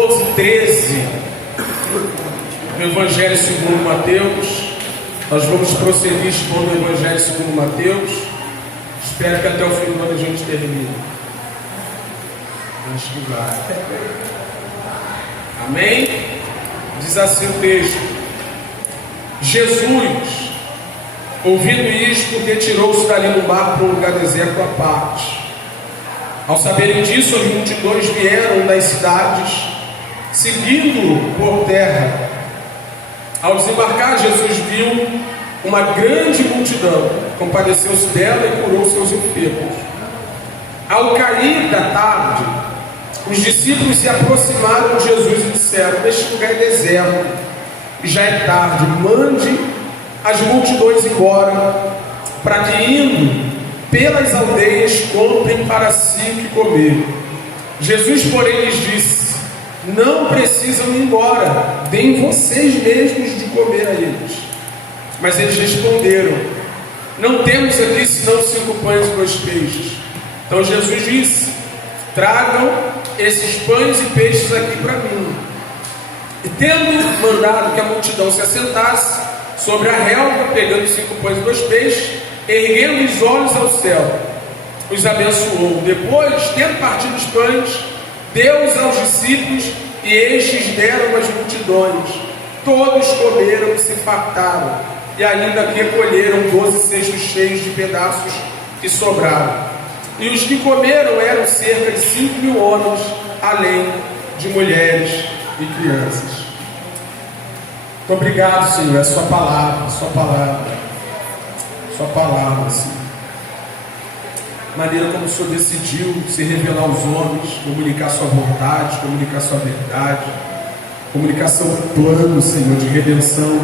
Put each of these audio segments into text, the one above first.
14, 13, no Evangelho segundo Mateus. Nós vamos prosseguir expondo o Evangelho segundo Mateus. Espero que até o fim do ano a gente termine. Acho que vai. Amém? Diz assim o texto: Jesus, ouvindo isto, retirou-se dali no barco para um lugar deserto à parte. Ao saberem disso, as multidões vieram das cidades, seguindo-o por terra. Ao desembarcar, Jesus viu uma grande multidão, compadeceu-se dela e curou seus enfermos. Ao cair da tarde, os discípulos se aproximaram de Jesus e disseram: este lugar é deserto, e já é tarde, mande as multidões embora, para que, indo pelas aldeias, comprem para si o que comer. Jesus, porém, lhes disse: não precisam ir embora, deem vocês mesmos de comer a eles. Mas eles responderam: não temos aqui senão 5 pães e 2 peixes. Então Jesus disse: tragam esses pães e peixes aqui para mim. E tendo mandado que a multidão se assentasse sobre a relva, pegando 5 pães e 2 peixes, erguendo os olhos ao céu, os abençoou. Depois, tendo partido os pães, deu-os aos discípulos, e estes deram às multidões. Todos comeram e se fartaram, e ainda recolheram 12 cestos cheios de pedaços que sobraram. E os que comeram eram cerca de 5.000 homens, além de mulheres e crianças. Muito obrigado, Senhor. É a sua palavra, a sua palavra, a sua palavra, Senhor. A maneira como o Senhor decidiu se revelar aos homens, comunicar sua vontade, comunicar sua verdade, comunicar seu plano, Senhor, de redenção.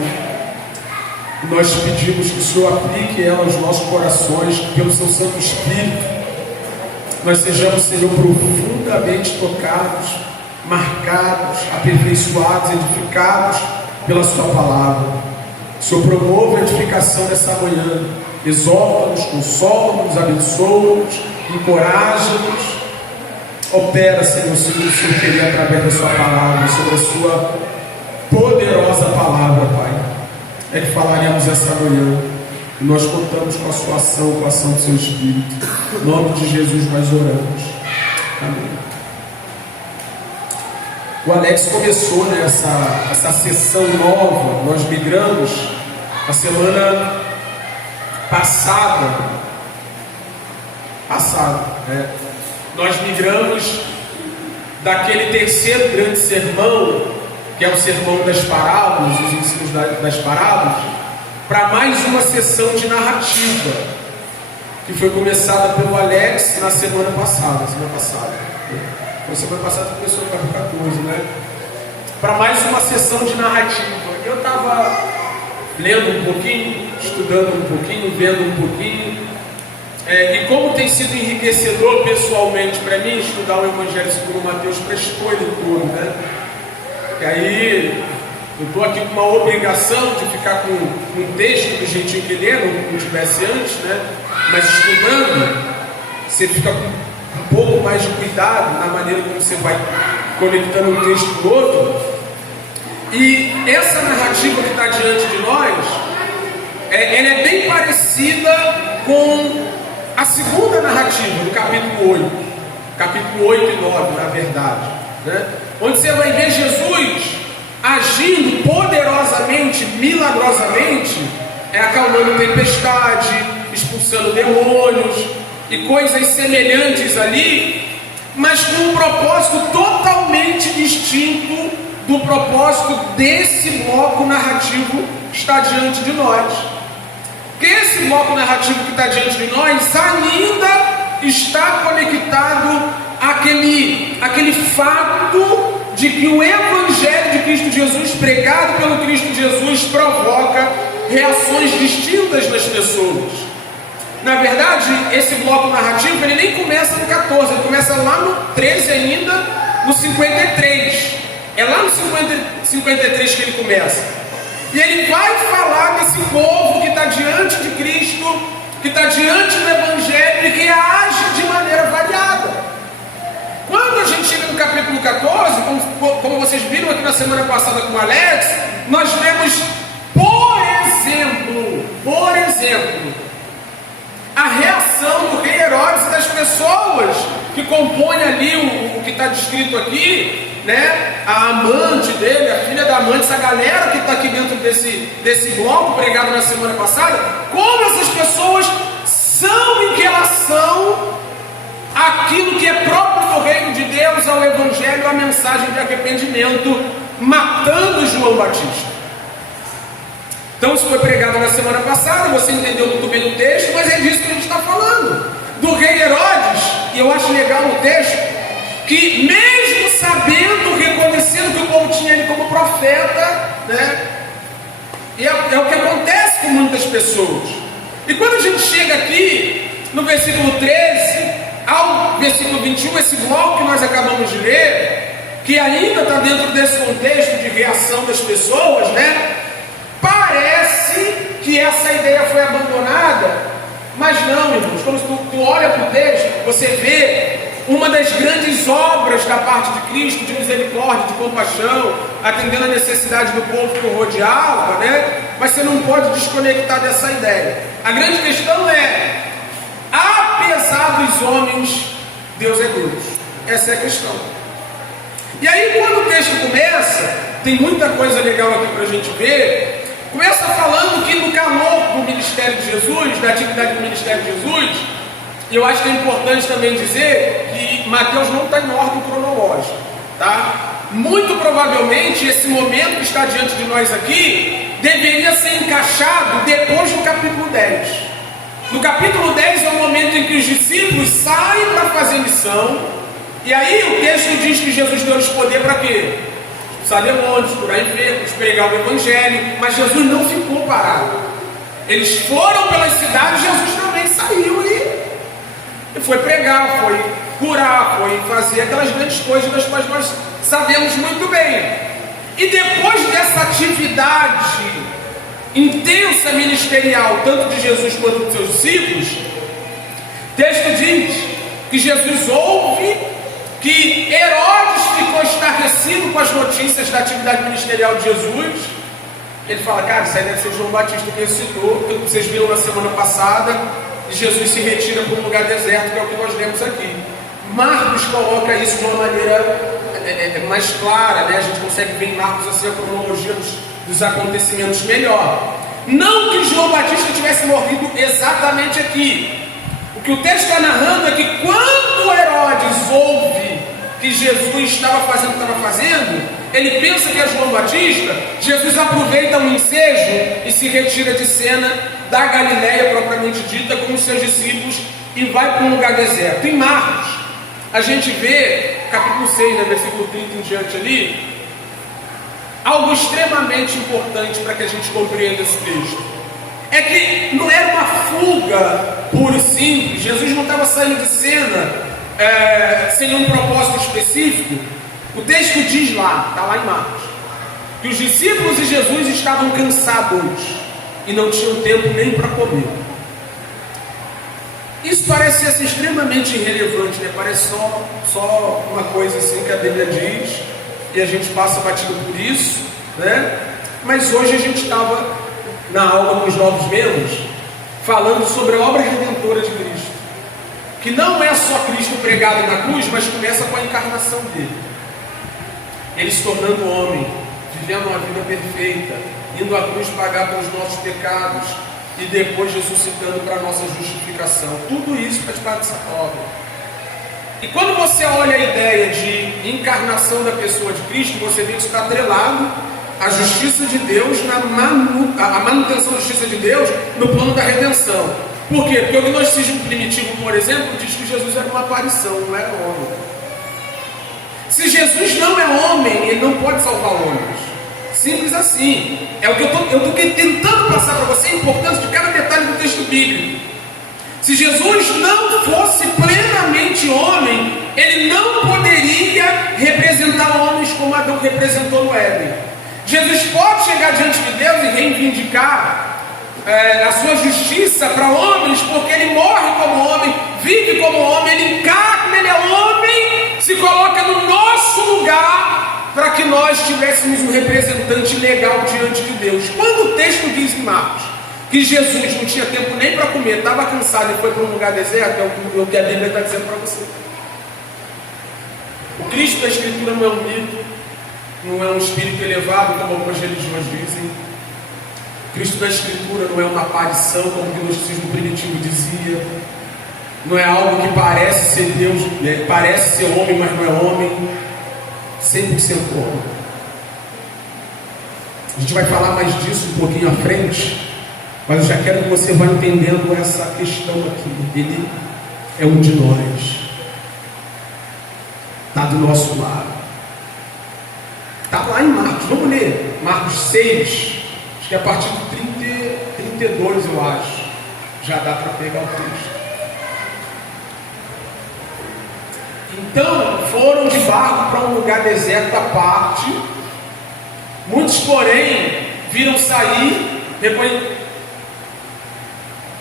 E nós pedimos que o Senhor aplique ela aos nossos corações, que pelo seu Santo Espírito nós sejamos, Senhor, profundamente tocados, marcados, aperfeiçoados, edificados pela sua palavra. O Senhor promove a edificação nessa manhã, exorta-nos, consola-nos, abençoa-nos, encoraja-nos. Opera, Senhor, o Senhor queria através da sua palavra, sobre a sua poderosa palavra, Pai. É que falaremos essa manhã, e nós contamos com a sua ação, com a ação do seu Espírito. Em nome de Jesus nós oramos. Amém. O Alex começou, né, essa sessão nova. Nós migramos a semana passada. Nós migramos daquele terceiro grande sermão, que é o sermão das parábolas, os ensinos das parábolas, para mais uma sessão de narrativa, que foi começada pelo Alex na semana passada. Semana passada começou no capítulo 14, né? Para mais uma sessão de narrativa. Eu estava lendo um pouquinho, estudando um pouquinho, vendo um pouquinho. E como tem sido enriquecedor pessoalmente para mim estudar o Evangelho segundo Mateus para expor ele todo, né? E aí eu estou aqui com uma obrigação de ficar com um texto do jeitinho que lê, não tivesse antes, né? Mas estudando, você fica com um pouco mais de cuidado na maneira como você vai conectando um texto com o outro. E essa narrativa que está diante de nós, ela é bem parecida com a segunda narrativa do capítulo 8, capítulo 8 e 9, na verdade, né? Onde você vai ver Jesus agindo poderosamente, milagrosamente, acalmando tempestade, expulsando demônios e coisas semelhantes ali, mas com um propósito totalmente distinto do propósito desse bloco narrativo que está diante de nós. Porque esse bloco narrativo que está diante de nós ainda está conectado àquele fato de que o Evangelho de Cristo Jesus, pregado pelo Cristo Jesus, provoca reações distintas nas pessoas. Na verdade, esse bloco narrativo, ele nem começa no 14, ele começa lá no 13 ainda, no 53. É lá no 53 que ele começa. E ele vai falar desse povo que está diante de Cristo, que está diante do Evangelho e reage de maneira variada. Quando a gente chega no capítulo 14, como vocês viram aqui na semana passada com o Alex, nós vemos, por exemplo, a reação do rei Herodes e das pessoas que compõem ali o que está descrito aqui, né? A amante dele, a filha da amante, essa galera que está aqui dentro desse bloco pregado na semana passada, como essas pessoas são em relação àquilo que é próprio do reino de Deus, ao evangelho, à mensagem de arrependimento, matando João Batista. Então isso foi pregado na semana passada, você entendeu muito bem o texto, mas é disso que a gente está falando. Do rei Herodes, e eu acho legal no texto, que mesmo sabendo, reconhecendo que o povo tinha ele como profeta, né? E é o que acontece com muitas pessoas. E quando a gente chega aqui, no versículo 13, ao versículo 21, esse bloco que nós acabamos de ler, que ainda está dentro desse contexto de reação das pessoas, né? Parece que essa ideia foi abandonada, mas não, irmãos. Quando tu olha para o texto, você vê uma das grandes obras da parte de Cristo, de misericórdia, de compaixão, atendendo a necessidade do povo que o rodeava, né? Mas você não pode desconectar dessa ideia. A grande questão é, apesar dos homens, Deus é Deus. Essa é a questão. E aí quando o texto começa, tem muita coisa legal aqui para a gente ver. Começa falando que no calor do ministério de Jesus, da atividade do ministério de Jesus, e eu acho que é importante também dizer que Mateus não está em ordem cronológica, tá? Muito provavelmente esse momento que está diante de nós aqui deveria ser encaixado depois do capítulo 10. No capítulo 10 é o momento em que os discípulos saem para fazer missão, e aí o texto diz que Jesus deu-lhes poder para quê? Expulsar demônios, curar enfermos, pregar o evangelho, mas Jesus não ficou parado. Eles foram pelas cidades, Jesus também saiu e foi pregar, foi curar, foi fazer aquelas grandes coisas das quais nós sabemos muito bem. E depois dessa atividade intensa ministerial, tanto de Jesus quanto dos seus discípulos, o texto diz que Jesus ouve que Herodes ficou estarrecido com as notícias da atividade ministerial de Jesus. Ele fala, cara, isso aí deve ser João Batista que ressuscitou, que vocês viram na semana passada, e Jesus se retira para um lugar deserto, que é o que nós lemos aqui. Marcos coloca isso de uma maneira mais clara, né? A gente consegue ver em Marcos assim, a cronologia dos acontecimentos melhor. Não que João Batista tivesse morrido exatamente aqui. O que o texto está narrando é que quando Herodes ouve que Jesus estava fazendo o que estava fazendo, ele pensa que é João Batista. Jesus aproveita um ensejo e se retira de cena da Galileia propriamente dita com os seus discípulos e vai para um lugar deserto. Em Marcos, a gente vê, capítulo 6, né, versículo 30 em diante ali, algo extremamente importante para que a gente compreenda esse texto. É que não era uma fuga pura e simples. Jesus não estava saindo de cena sem um propósito específico. O texto diz lá, está lá em Marcos, que os discípulos e Jesus estavam cansados e não tinham tempo nem para comer. Isso parece ser assim, extremamente irrelevante, né? Parece só uma coisa assim que a Bíblia diz e a gente passa batido por isso, né? Mas hoje a gente estava na aula com os novos membros falando sobre a obra redentora de Cristo, que não é só Cristo pregado na cruz, mas começa com a encarnação dele, ele se tornando homem, vivendo uma vida perfeita, indo à cruz pagar pelos nossos pecados e depois ressuscitando para a nossa justificação. Tudo isso faz parte dessa obra. E quando você olha a ideia de encarnação da pessoa de Cristo, você vê que isso está atrelado à justiça de Deus, a manutenção da justiça de Deus no plano da redenção. Por quê? Porque o gnosticismo primitivo, por exemplo, diz que Jesus era uma aparição, não era homem. Se Jesus não é homem, ele não pode salvar homens. Simples assim. É o que eu estou tentando passar para você, a importância de cada detalhe do texto bíblico. Se Jesus não fosse plenamente homem, ele não poderia representar homens como Adão representou no Éden. Jesus pode chegar diante de Deus e reivindicar a sua justiça para homens, porque ele morre como homem, vive como homem, ele encarna, ele é homem, se coloca no nosso para que nós tivéssemos um representante legal diante de Deus. Quando o texto diz em Marcos que Jesus não tinha tempo nem para comer, estava cansado e foi para um lugar deserto, é o que a Bíblia está dizendo para você. O Cristo da Escritura não é um mito, não é um espírito elevado, como algumas religiões dizem. O Cristo da Escritura não é uma aparição, como o gnosticismo primitivo dizia. Não é algo que parece ser Deus, parece ser homem, mas não é homem. 100% homem. A gente vai falar mais disso um pouquinho à frente, mas eu já quero que você vá entendendo essa questão aqui. Ele é um de nós. Está do nosso lado. Está lá em Marcos. Vamos ler. Marcos 6. Acho que é a partir de 32, eu acho. Já dá para pegar o texto. Então foram de barco para um lugar deserto à parte. Muitos, porém, viram sair.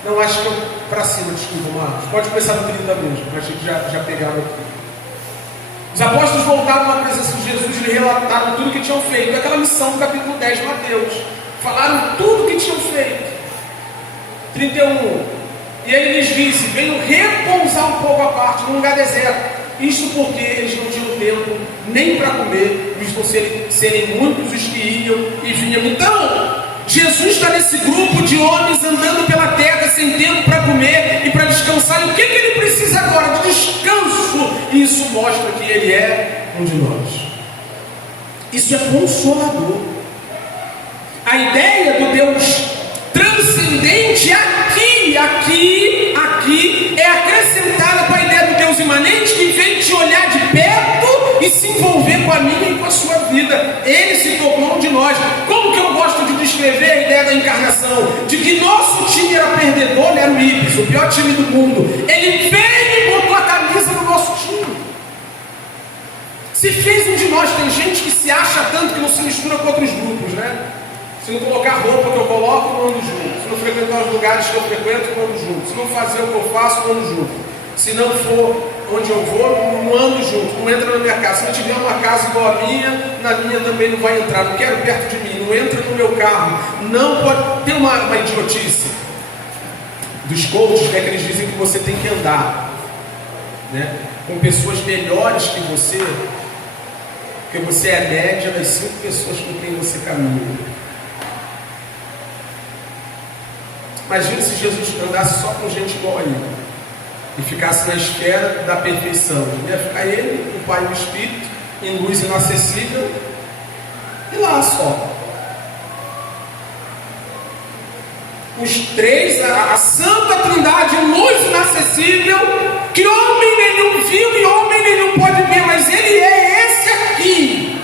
Não, acho que para cima, desculpa, Marcos. Pode começar no 30 mesmo, mas a gente já pegaram aqui. Os apóstolos voltaram à presença de Jesus e lhe relataram tudo o que tinham feito. Aquela missão do capítulo 10 de Mateus. Falaram tudo o que tinham feito. 31. E ele lhes disse: venham repousar um pouco à parte, num lugar deserto. Isso porque eles não tinham tempo nem para comer, visto serem muitos os que iam e vinham. Então, Jesus está nesse grupo de homens andando pela terra sem tempo para comer e para descansar. E o que ele precisa agora? De descanso. E isso mostra que ele é um de nós. Isso é consolador. A ideia do Deus transcendente aqui é acrescentada para a ideia do Deus imanente, que vem te olhar de perto e se envolver com a minha e com a sua vida. Ele se tornou um de nós. Como que eu gosto de descrever a ideia da encarnação? De que nosso time era perdedor, ele era o Ibis, o pior time do mundo. Ele veio e botou a camisa no nosso time. Se fez um de nós. Tem gente que se acha tanto que não se mistura com outros grupos, né? Se não colocar roupa que eu coloco, não ando junto. Se não frequentar os lugares que eu frequento, não ando junto. Se não fazer o que eu faço, não ando junto. Se não for onde eu vou, não ando junto. Não entra na minha casa. Se não tiver uma casa igual a minha, na minha também não vai entrar. Não quero perto de mim. Não entra no meu carro. Não pode. Tem uma idiotice dos coaches, né, que eles dizem que você tem que andar, né, com pessoas melhores que você, porque você é a média das 5 pessoas com quem você caminha. Imagina se Jesus andasse só com gente igual a ele e ficasse na esfera da perfeição. Ia ficar ele, o Pai e o Espírito, em luz inacessível, e lá só. Os três, a Santa Trindade, luz inacessível, que homem nenhum viu e homem nenhum pode ver, mas ele é esse aqui,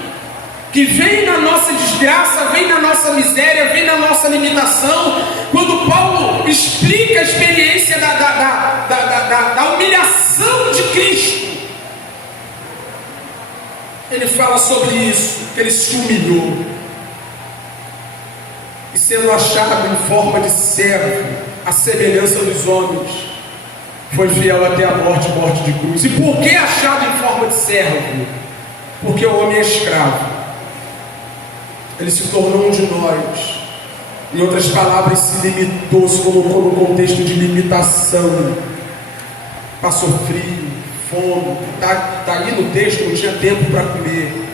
que vem na nossa desgraça, vem na nossa miséria, vem na nossa limitação. Quando Paulo explica a experiência da humilhação de Cristo, ele fala sobre isso, que ele se humilhou, e sendo achado em forma de servo, à semelhança dos homens, foi fiel até a morte de cruz. E por que achado em forma de servo? Porque o homem é escravo. Ele se tornou um de nós. Em outras palavras, se limitou, se colocou no contexto de limitação. Passou frio, fome. Está ali no texto, não tinha tempo para comer.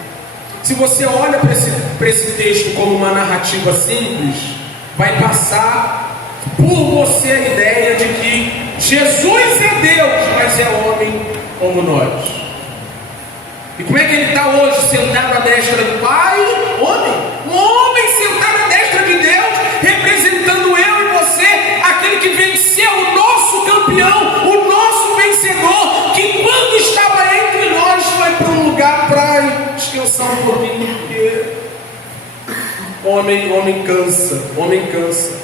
Se você olha para esse texto como uma narrativa simples, vai passar por você a ideia de que Jesus é Deus, mas é homem como nós. E como é que ele está hoje, sentado à destra do Pai? Homem. Um homem sentado à destra de Deus, representando eu e você, aquele que venceu, o nosso campeão, o nosso vencedor, que quando estava entre nós foi para um lugar para descansar um pouquinho, porque homem cansa.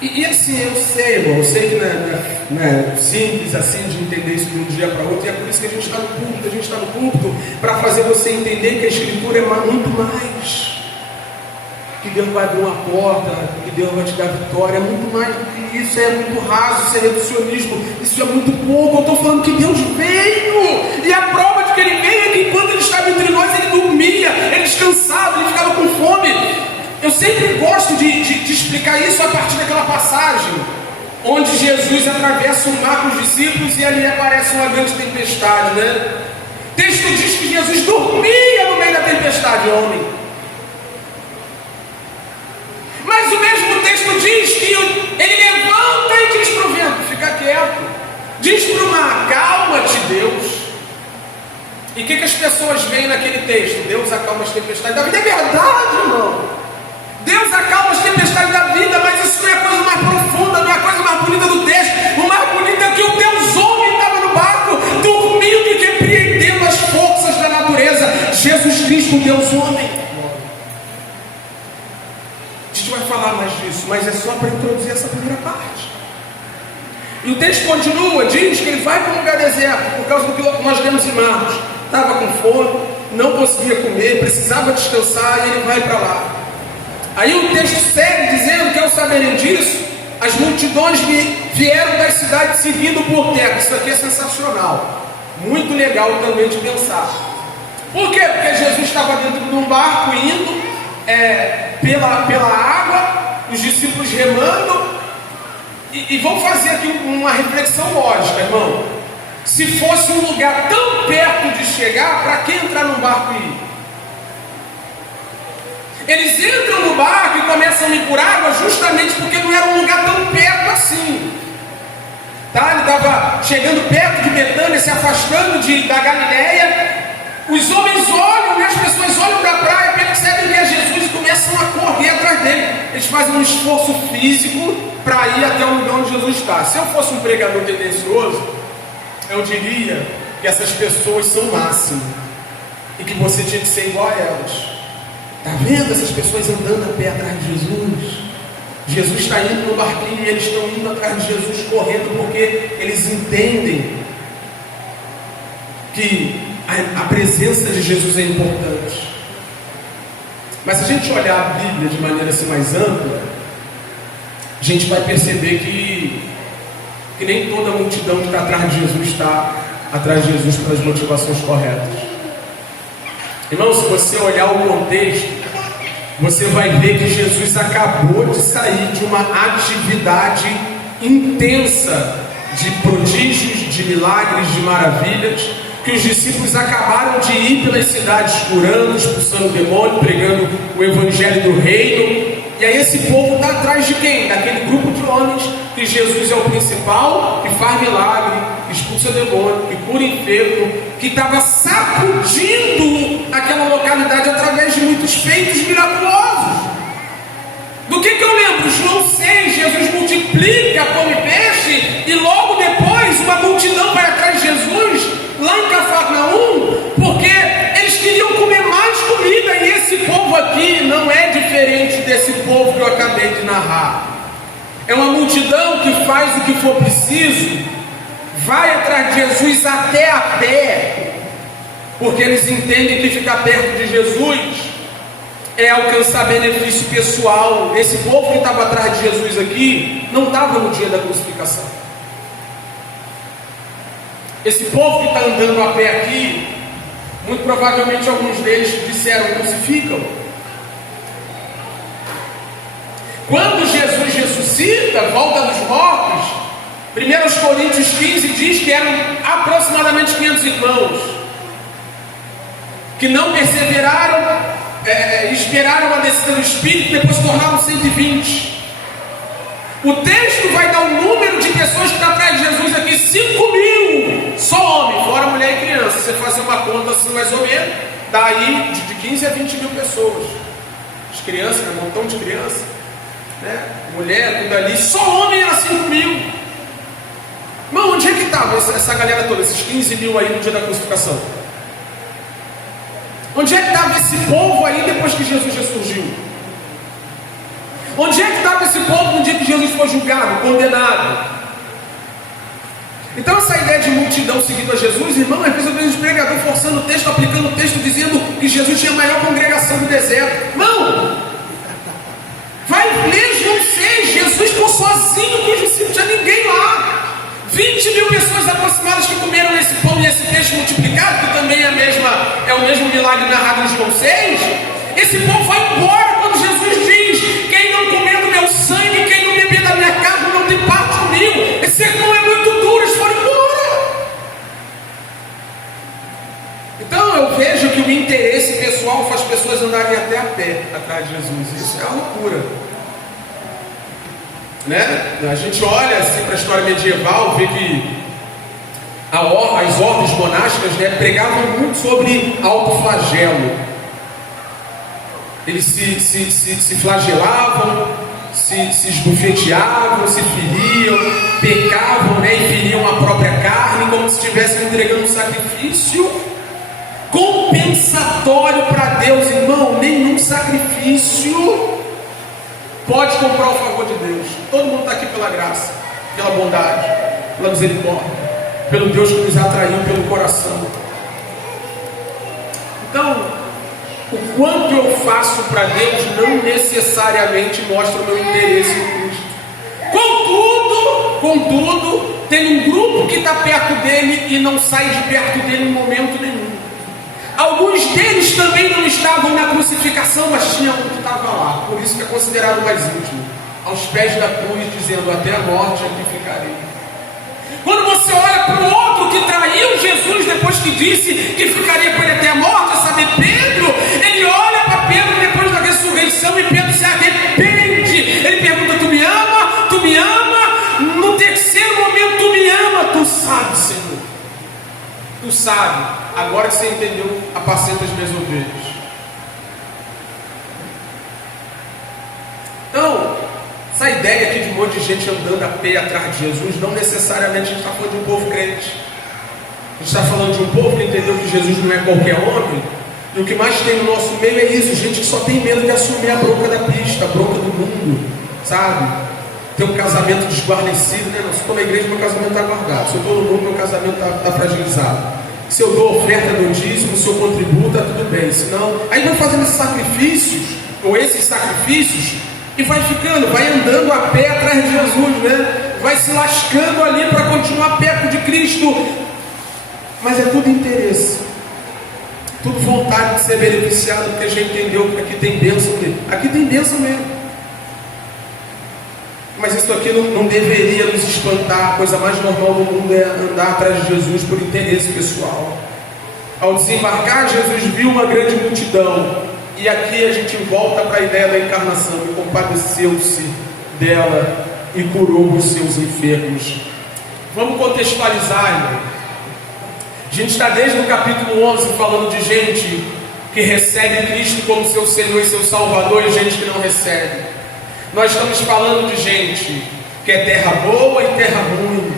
E assim, eu sei, irmão, eu sei que não é simples assim de entender isso de um dia para outro, e é por isso que a gente está no púlpito, para fazer você entender que a Escritura é muito mais. Que Deus vai abrir uma porta, que Deus vai te dar vitória, é muito mais do que isso, é muito raso, isso é reducionismo, isso é muito pouco. Eu estou falando que Deus veio, e a prova de que Ele veio é que enquanto Ele estava entre nós, Ele dormiu. sempre gosto de explicar isso a partir daquela passagem onde Jesus atravessa o mar com os discípulos e ali aparece uma grande tempestade, né? O texto diz que Jesus dormia no meio da tempestade, homem. Mas o mesmo texto diz que ele levanta e diz para o vento: fica quieto. Diz para o mar: calma-te, Deus. E o que as pessoas veem naquele texto? Deus acalma as tempestades da vida. É verdade, irmão. Deus acalma as tempestades da vida, mas isso não é a coisa mais profunda, não é a coisa mais bonita do texto. O mais bonito é que o Deus homem estava no barco, dormindo e repreendendo as forças da natureza. Jesus Cristo, Deus homem. A gente vai falar mais disso, mas é só para introduzir essa primeira parte. E o texto continua, diz que ele vai para um lugar deserto, por causa do que nós lemos em Marcos. Estava com fome, não conseguia comer, precisava descansar, e ele vai para lá. Aí o texto segue dizendo que, ao saberem disso, as multidões vieram das cidades seguindo por terra. Isso aqui é sensacional, muito legal também de pensar. Por quê? Porque Jesus estava dentro de um barco indo pela água, os discípulos remando. E vamos fazer aqui uma reflexão lógica, irmão. Se fosse um lugar tão perto de chegar, para que entrar num barco e ir? Eles entram no barco e começam a ir por água justamente porque não era um lugar tão perto assim. Tá? Ele estava chegando perto de Betânia, se afastando da Galileia. Os homens olham, as pessoas olham da praia, percebem que é Jesus e começam a correr atrás dele. Eles fazem um esforço físico para ir até o lugar onde Jesus está. Se eu fosse um pregador tendencioso, eu diria que essas pessoas são o máximo e que você tinha que ser igual a elas. Está vendo essas pessoas andando a pé atrás de Jesus? Jesus está indo no barquinho e eles estão indo atrás de Jesus, correndo, porque eles entendem que a presença de Jesus é importante. Mas se a gente olhar a Bíblia de maneira assim mais ampla, a gente vai perceber que nem toda a multidão que está atrás de Jesus está atrás de Jesus pelas motivações corretas. Irmão, se você olhar o contexto, você vai ver que Jesus acabou de sair de uma atividade intensa de prodígios, de milagres, de maravilhas, que os discípulos acabaram de ir pelas cidades curando, expulsando o demônio, pregando o evangelho do reino. E aí esse povo está atrás de quem? Daquele grupo de homens que Jesus é o principal, que faz milagre, que expulsa demônio, que cura enfermo, que estava sacudindo aquela localidade através de muitos feitos miraculosos. Do que eu lembro? João 6, Jesus multiplica pão e peixe, e logo depois uma multidão vai atrás de Jesus lá em Cafarnaum, porque eles queriam comer mais comida. E esse povo aqui não é diferente desse povo que eu acabei de narrar. É uma multidão que faz o que for preciso, vai atrás de Jesus até a pé, porque eles entendem que ficar perto de Jesus é alcançar benefício pessoal. Esse povo que estava atrás de Jesus aqui não estava no dia da crucificação. Esse povo que está andando a pé aqui, muito provavelmente alguns deles disseram: crucificam. Quando Jesus ressuscita, volta dos mortos, 1 Coríntios 15 diz que eram aproximadamente 500 irmãos que não perseveraram, esperaram a descida do Espírito, depois tornaram 120. O texto vai dar o número de pessoas que estão atrás de Jesus aqui: 5.000, só homem, fora mulher e criança. Você fazer uma conta assim mais ou menos, dá aí de 15 a 20 mil pessoas. As crianças, um montão de crianças, né? Mulher, tudo ali, só homem era 5.000. Irmão, onde é que estava essa galera toda, esses 15 mil aí no dia da crucificação? Onde é que estava esse povo aí depois que Jesus ressurgiu? Onde é que estava esse povo no dia que Jesus foi julgado, condenado? Então essa ideia de multidão seguindo a Jesus, irmão, às vezes eu vejo os pregadores forçando o texto, aplicando o texto, dizendo que Jesus tinha a maior congregação do deserto. Não! Vai ler João 6, Jesus ficou sozinho com os discípulos, não tinha ninguém lá. 20 mil pessoas aproximadas que comeram esse pão e esse peixe multiplicado, que também é o mesmo milagre narrado em João 6. Esse povo vai embora quando Jesus diz: pessoas andarem até a pé atrás de Jesus. Isso é uma loucura, né? A gente olha assim para a história medieval, vê que as ordens monásticas, né, pregavam muito sobre autoflagelo. Eles se flagelavam, se esbofeteavam, se feriam, pecavam, né, e feriam a própria carne, como se estivessem entregando um sacrifício compensatório para Deus. Irmão, nenhum sacrifício pode comprar o favor de Deus. Todo mundo está aqui pela graça, pela bondade, pela misericórdia, pelo Deus que nos atraiu pelo coração. Então, o quanto eu faço para Deus não necessariamente mostra o meu interesse em Cristo. Contudo, tem um grupo que está perto dele e não sai de perto dele em momento nenhum. Alguns deles também não estavam na crucificação, mas tinha um que estava lá, por isso que é considerado mais íntimo, aos pés da cruz, dizendo: até a morte aqui ficarei. Quando você olha para o outro que traiu Jesus depois que disse que ficaria com ele até a morte, a saber, Pedro, ele olha para Pedro depois da ressurreição e Pedro se arrepende. Ele pergunta: tu me ama? Tu me ama? No terceiro momento, tu me ama? Tu sabe, Senhor. Tu sabe. Agora que você entendeu, apacenta as minhas ovelhas. Então, essa ideia aqui de um monte de gente andando a pé atrás de Jesus, não necessariamente a gente está falando de um povo crente. A gente está falando de um povo que entendeu que Jesus não é qualquer homem. E o que mais tem no nosso meio é isso: gente que só tem medo de assumir a bronca da pista, a bronca do mundo, sabe? Ter um casamento desguarnecido, né? Não, se eu estou na igreja, meu casamento está guardado. Se eu estou no mundo, meu casamento está fragilizado. Se eu dou oferta do dízimo, se eu contribuo, está tudo bem. Senão, aí vai fazendo esses sacrifícios, e vai ficando, vai andando a pé atrás de Jesus, né? Vai se lascando ali para continuar perto de Cristo. Mas é tudo interesse, tudo vontade de ser beneficiado, porque a gente entendeu que aqui tem bênção mesmo. Aqui tem bênção mesmo. Mas isso aqui não deveria nos espantar. A coisa mais normal do mundo é andar atrás de Jesus por interesse pessoal. Ao desembarcar, Jesus viu uma grande multidão. E aqui a gente volta para a ideia da encarnação. E compadeceu-se dela e curou os seus enfermos. Vamos contextualizar, irmão. A gente está desde o capítulo 11 falando de gente que recebe Cristo como seu Senhor e seu Salvador, e gente que não recebe. Nós estamos falando de gente que é terra boa e terra ruim,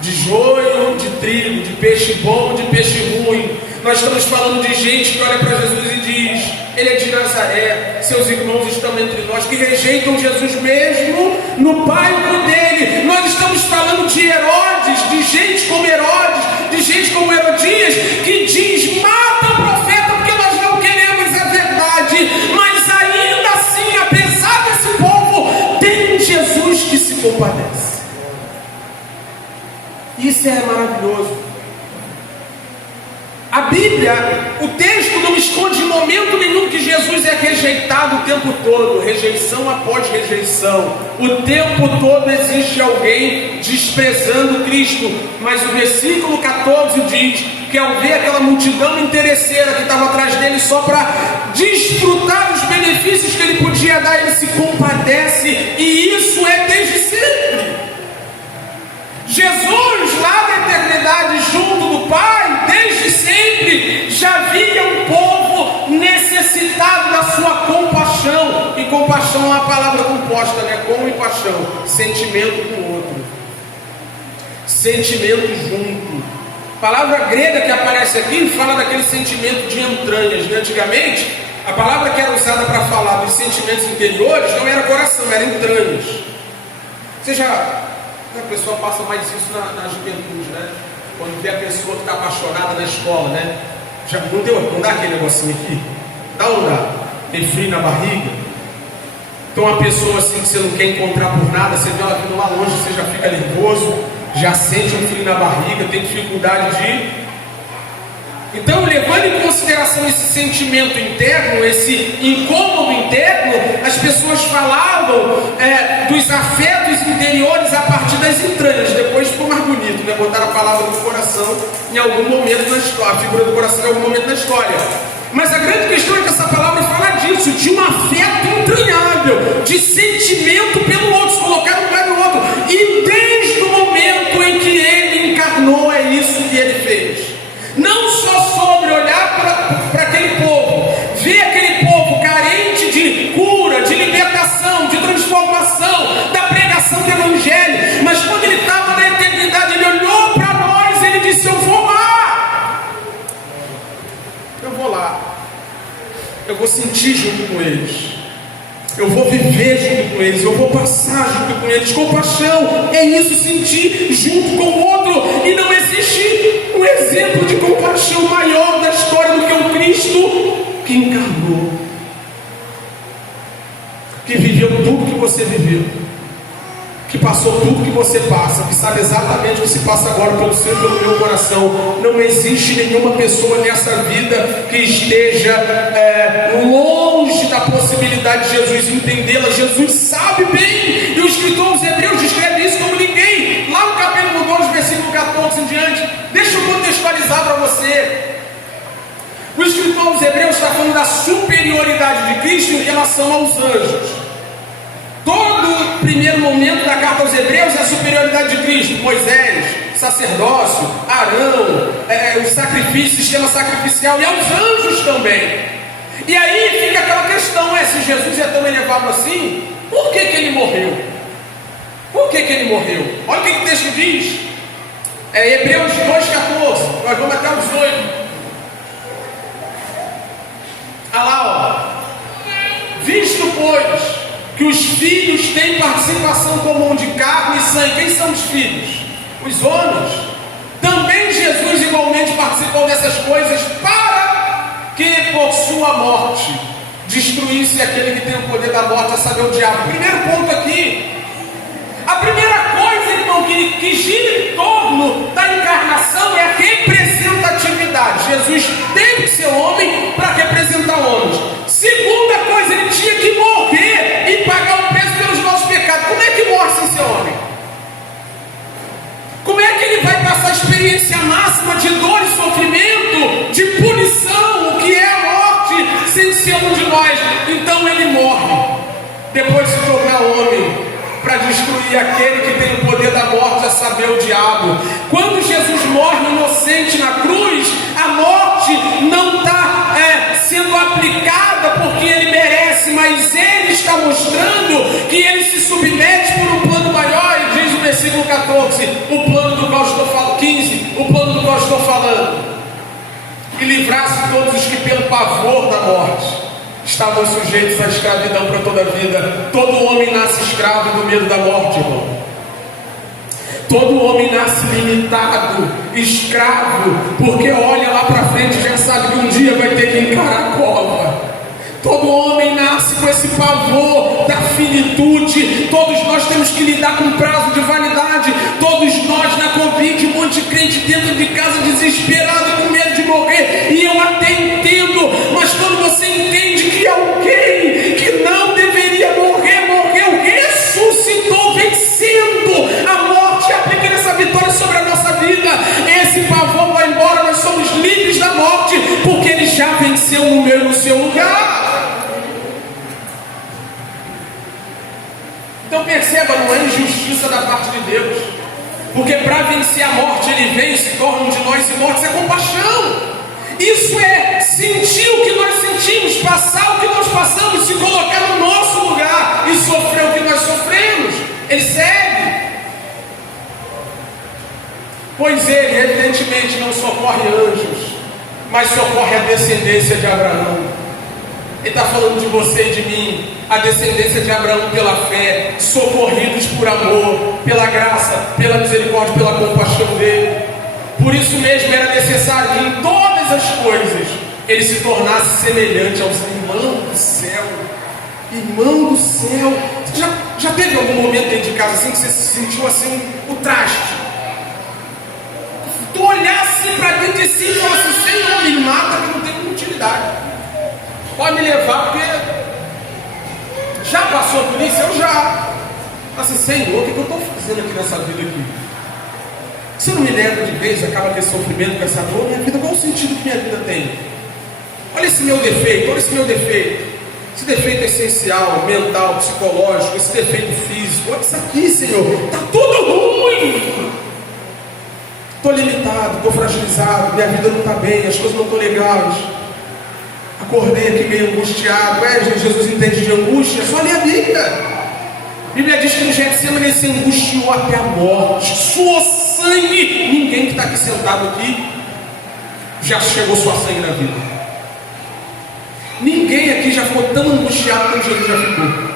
de joio, de trigo, de peixe bom, de peixe ruim. Nós estamos falando de gente que olha para Jesus e diz: ele é de Nazaré, seus irmãos estão entre nós, que rejeitam Jesus mesmo no bairro dele. Nós estamos falando de Herodes, de gente como Herodes, de gente como Herodias, que diz: mata o profeta porque nós não queremos a verdade. Mas ainda assim, apesar desse povo, tem um Jesus que se compadece. Isso é maravilhoso. A Bíblia, o texto não esconde em momento nenhum que Jesus é rejeitado o tempo todo, rejeição após rejeição. O tempo todo existe alguém desprezando Cristo. Mas o versículo 14 diz que ao ver aquela multidão interesseira que estava atrás dele só para desfrutar dos benefícios que ele podia dar, ele se compadece, e isso é desde sempre. Jesus, lá na eternidade, junto do Pai, desde sempre, já via um povo necessitado da sua compaixão. E compaixão é uma palavra composta, né? Com e paixão, sentimento com o outro, sentimento junto. A palavra grega que aparece aqui fala daquele sentimento de entranhas, né? Antigamente, a palavra que era usada para falar dos sentimentos interiores não era coração, era entranhas. A pessoa passa mais isso na juventude, né? Quando vê a pessoa que está apaixonada na escola, né? Já não dá aquele negocinho aqui? Dá ou não dá? Tem frio na barriga? Então uma pessoa assim que você não quer encontrar por nada, você vê ela vindo lá longe, você já fica nervoso, já sente um frio na barriga, tem dificuldade de... Então, levando em consideração esse sentimento interno, esse incômodo interno, as pessoas falavam dos afetos interiores a partir das entranhas. Depois ficou mais bonito, né? Botaram a palavra do coração em algum momento na história, a figura do coração em algum momento na história. Mas a grande questão é que essa palavra fala disso, de um afeto entranhável, de sentimento pelo outro, se colocar no lugar do outro. E desde o momento em que ele encarnou, é isso que ele fez. Não só sobre olhar para aquele povo, ver aquele povo carente de cura, de libertação, de transformação, da pregação do Evangelho, mas quando ele estava na eternidade, ele olhou para nós e ele disse: eu vou lá, eu vou sentir junto com eles, eu vou viver junto com eles, eu vou passar junto com eles. Compaixão é isso, sentir junto com o outro. E não existe um exemplo de compaixão maior da história do que o Cristo que encarnou, que viveu tudo que você viveu, que passou tudo que você passa, que sabe exatamente o que se passa agora pelo seu e pelo meu coração. Não existe nenhuma pessoa nessa vida que esteja longe da possibilidade de Jesus entendê-la. Jesus sabe bem, e o escritor aos Hebreus descreve isso como ninguém. Lá no capítulo 2, versículo 14 em diante, deixa eu contextualizar para você. O escritor aos Hebreus está falando da superioridade de Cristo em relação aos anjos. Todo o primeiro momento da carta aos Hebreus é a superioridade de Cristo. Moisés, sacerdócio, Arão, o sacrifício, sistema sacrificial, e aos anjos também. E aí fica aquela questão: se Jesus é tão elevado assim, por que ele morreu? Por que ele morreu? Olha o que o texto diz. Hebreus 2,14. Nós vamos até os 8. Olha lá, visto, pois, que os filhos têm participação comum de carne e sangue. Quem são os filhos? Os homens. Também Jesus igualmente participou dessas coisas, para que por sua morte destruísse aquele que tem o poder da morte, a saber, o diabo. Primeiro ponto aqui, a primeira coisa, irmão, que gira em torno da encarnação é a representatividade. Jesus teve que ser homem para representar homens. Segunda coisa, ele tinha que morrer e pagar o preço pelos nossos pecados. Como é que morre sem ser homem? Como é que ele vai passar a experiência máxima de dor e sofrimento, de punição, o que é a morte, sem ser um de nós? Então ele morre, depois de se tornar homem, para destruir aquele que tem o poder da morte, a saber, o diabo. Quando Jesus morre inocente na cruz, a morte não está sendo aplicada porque ele merece, mas ele está mostrando que ele se submete por um plano maior. E diz o versículo 14, o plano do qual estou falando, 15, o plano do qual estou falando, e livrasse todos os que pelo pavor da morte estavam sujeitos à escravidão para toda a vida. Todo homem nasce escravo do medo da morte, irmão. Todo homem nasce limitado, escravo, porque olha lá para frente e já sabe que um dia vai ter que encarar a cova. Todo homem nasce com esse pavor da finitude. Todos nós temos que lidar com prazo de validade. Todos nós na Covid, um monte de crente dentro de casa desesperado, com medo de morrer. E eu até entendo, mas quando você entende que alguém que não deveria morrer, morreu, ressuscitou, vencendo a morte, aplicando essa vitória sobre a nossa vida, esse pavor vai embora. Nós somos livres da morte, porque ele já venceu no meu e no seu lugar. Então perceba, não é injustiça da parte de Deus, porque para vencer a morte ele vem e se torna um de nós, e morte é compaixão. Isso é sentir o que nós sentimos, passar o que nós passamos, se colocar no nosso lugar e sofrer o que nós sofremos. Ele segue. Pois ele evidentemente não socorre anjos, mas socorre a descendência de Abraão. Ele está falando de você e de mim, a descendência de Abraão pela fé, socorridos por amor, pela graça, pela misericórdia, pela compaixão dele. Por isso mesmo era necessário que em todas as coisas ele se tornasse semelhante aos irmãos do céu. Irmão do céu. Você já teve algum momento dentro de casa assim que você se sentiu assim, o traste? Tu olhasse para dentro de si e falasse: Senhor, me mata que não tem utilidade. Pode me levar, porque já passou por isso, eu já. Assim, Senhor, o que eu estou fazendo aqui nessa vida aqui? Você não me leva de vez, acaba com esse sofrimento, com essa dor, minha vida, qual o sentido que minha vida tem? Olha esse meu defeito, olha esse meu defeito. Esse defeito é essencial, mental, psicológico, esse defeito físico. Olha isso aqui, Senhor. Está tudo ruim. Estou limitado, estou fragilizado, minha vida não está bem, as coisas não estão legais. Acordei aqui meio angustiado. Jesus entende de angústia? É só ler a Bíblia. A Bíblia diz que no Getsemane ele se angustiou até a morte, suou sangue. Ninguém que está aqui sentado aqui já chegou sua sangue na vida. Ninguém aqui já ficou tão angustiado como Jesus já ficou.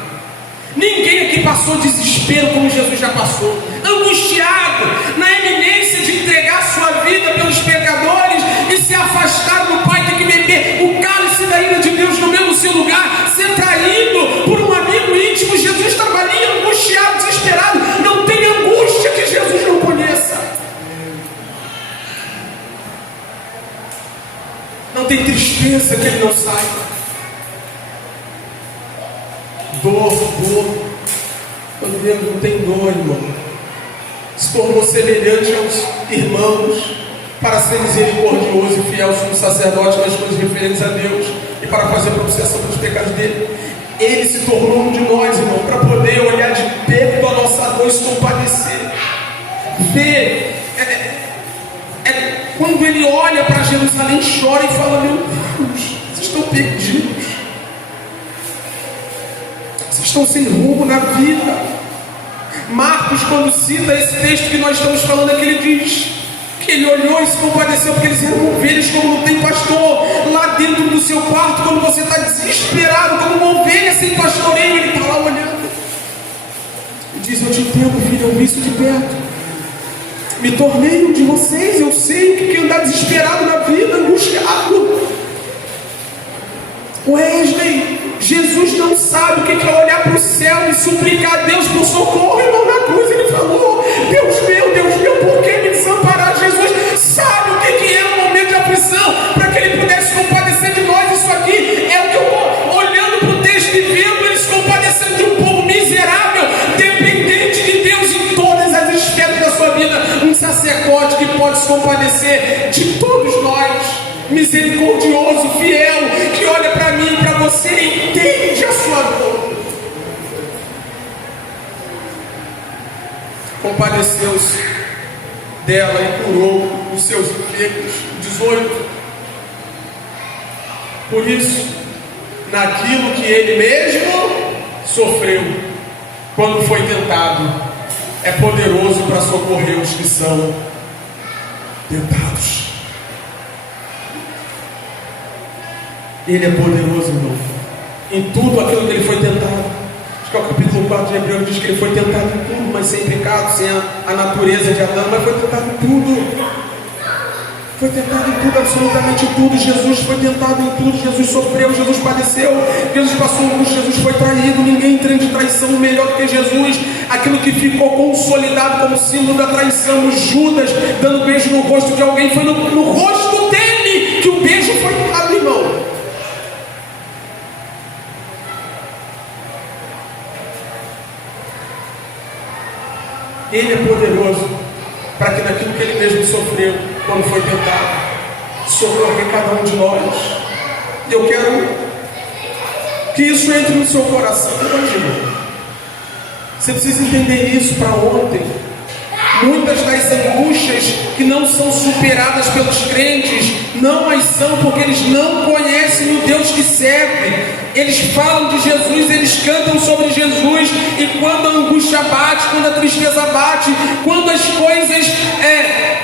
Ninguém aqui passou desespero como Jesus já passou. Angustiado, na eminência de entregar sua vida pelos pecadores e se afastar do Pai, ter que beber o cálice da ira de Deus no mesmo seu lugar, ser traído por um amigo íntimo. Jesus estava ali angustiado, desesperado. Não tem angústia que Jesus não conheça. Não tem tristeza que Ele não saiba. Dor. Quando Deus não tem dor, irmão, se tornou semelhante aos irmãos para ser misericordioso e fiel sumo sacerdote nas coisas referentes a Deus e para fazer propiciação pelos pecados dele. Ele se tornou um de nós, irmão, para poder olhar de perto a nossa dor e se compadecer. Ver, quando ele olha para Jerusalém, chora e fala: meu Deus, vocês estão perdidos, vocês estão sem rumo na vida. Marcos, quando cita esse texto que nós estamos falando aqui, ele diz que ele olhou e se compadeceu, porque eles eram ovelhas como não tem pastor. Lá dentro do seu quarto, quando você está desesperado como uma ovelha sem pastoreio, ele está lá olhando e diz: eu te entendo, filho, eu vi isso de perto, me tornei um de vocês, eu sei o que é andar desesperado na vida, angustiado. Wesley, Jesus não sabe o que é olhar para o céu e suplicar a Deus por socorro, irmão. Na cruz ele falou: Deus meu, por que me desamparar? Jesus sabe o que é um momento de aflição, para que ele pudesse compadecer de nós. Isso aqui é o que eu vou olhando para o texto e vendo ele se compadecendo de um povo miserável, dependente de Deus em todas as esferas da sua vida. Um sacerdote que pode se compadecer de todos nós, misericordioso, fiel, que olha para mim e para você e entende a sua dor. Compadeceu-se dela e curou os seus enfermos. 18. Por isso, naquilo que ele mesmo sofreu quando foi tentado, é poderoso para socorrer os que são tentados. Ele é poderoso, irmão, em tudo aquilo que ele foi tentado. Acho que é o capítulo 4 de Hebreus diz que ele foi tentado em tudo, mas sem pecado, sem a natureza de Adão, mas foi tentado em tudo. Foi tentado em tudo, absolutamente tudo. Jesus foi tentado em tudo. Jesus sofreu, Jesus padeceu, Jesus passou angústia, Jesus foi traído. Ninguém entende de traição melhor do que Jesus. Aquilo que ficou consolidado como símbolo da traição, o Judas dando beijo no rosto de alguém, foi no rosto dele que o beijo foi dado, irmão. Ele é poderoso para que naquilo que ele mesmo sofreu quando foi tentado, socorrer cada um de nós. Eu quero que isso entre no seu coração. Imagina, você precisa entender isso para ontem. Muitas das angústias que não são superadas pelos crentes, não as são porque eles não conhecem o Deus que serve. Eles falam de Jesus, eles cantam sobre Jesus, e quando a angústia bate, quando a tristeza bate, quando as coisas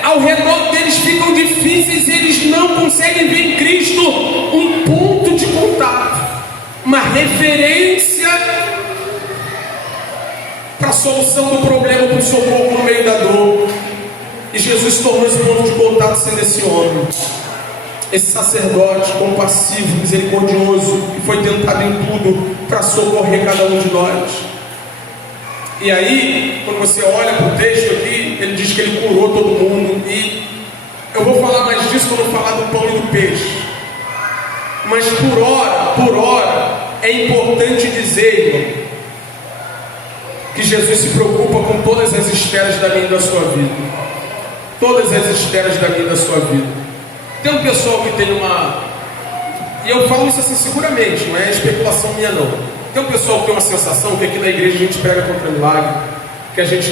ao redor deles ficam difíceis, eles não conseguem ver em Cristo um ponto de contato, uma referência para a solução do problema, para o socorro no meio da dor. E Jesus tornou esse ponto de contato sendo esse homem, esse sacerdote compassivo, misericordioso, que foi tentado em tudo para socorrer cada um de nós. E aí, quando você olha para o texto aqui, ele diz que ele curou todo mundo. E eu vou falar mais disso quando eu falar do pão e do peixe. Mas por hora, é importante dizer, irmão, que Jesus se preocupa com todas as esferas da minha e da sua vida. Todas as esferas da minha e da sua vida. Tem um pessoal que tem E eu falo isso assim seguramente, não é especulação minha não. Tem um pessoal que tem uma sensação que aqui na igreja a gente prega contra milagre, que a gente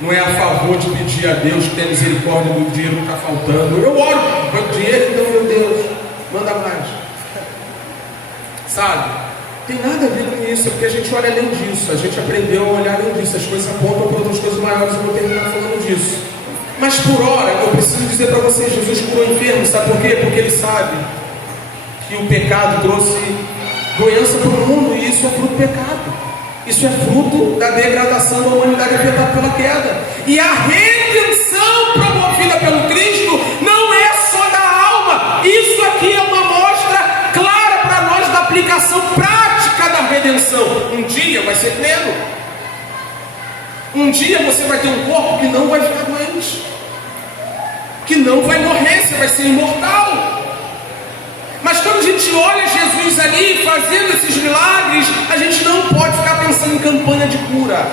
não é a favor de pedir a Deus que tenha misericórdia do dinheiro que está faltando. Eu oro para o dinheiro, então, meu Deus, manda mais. Sabe? Tem nada a ver com isso, é porque a gente olha além disso, a gente aprendeu a olhar além disso, as coisas apontam para outras coisas maiores, eu vou terminar falando disso. Mas por hora, eu preciso dizer para vocês, Jesus curou enfermo, sabe por quê? Porque Ele sabe que o pecado trouxe doença para o mundo, e isso é fruto do pecado. Isso é fruto da degradação da humanidade afetada pela queda. E a redenção promovida pelo Cristo não é só da alma. Isso aqui é uma mostra clara para nós da aplicação prática da redenção. Um dia vai ser pleno. Um dia você vai ter um corpo que não vai ficar doente, que não vai morrer, você vai ser imortal. Mas quando a gente olha Jesus ali fazendo esses milagres, a gente não pode ficar pensando em campanha de cura.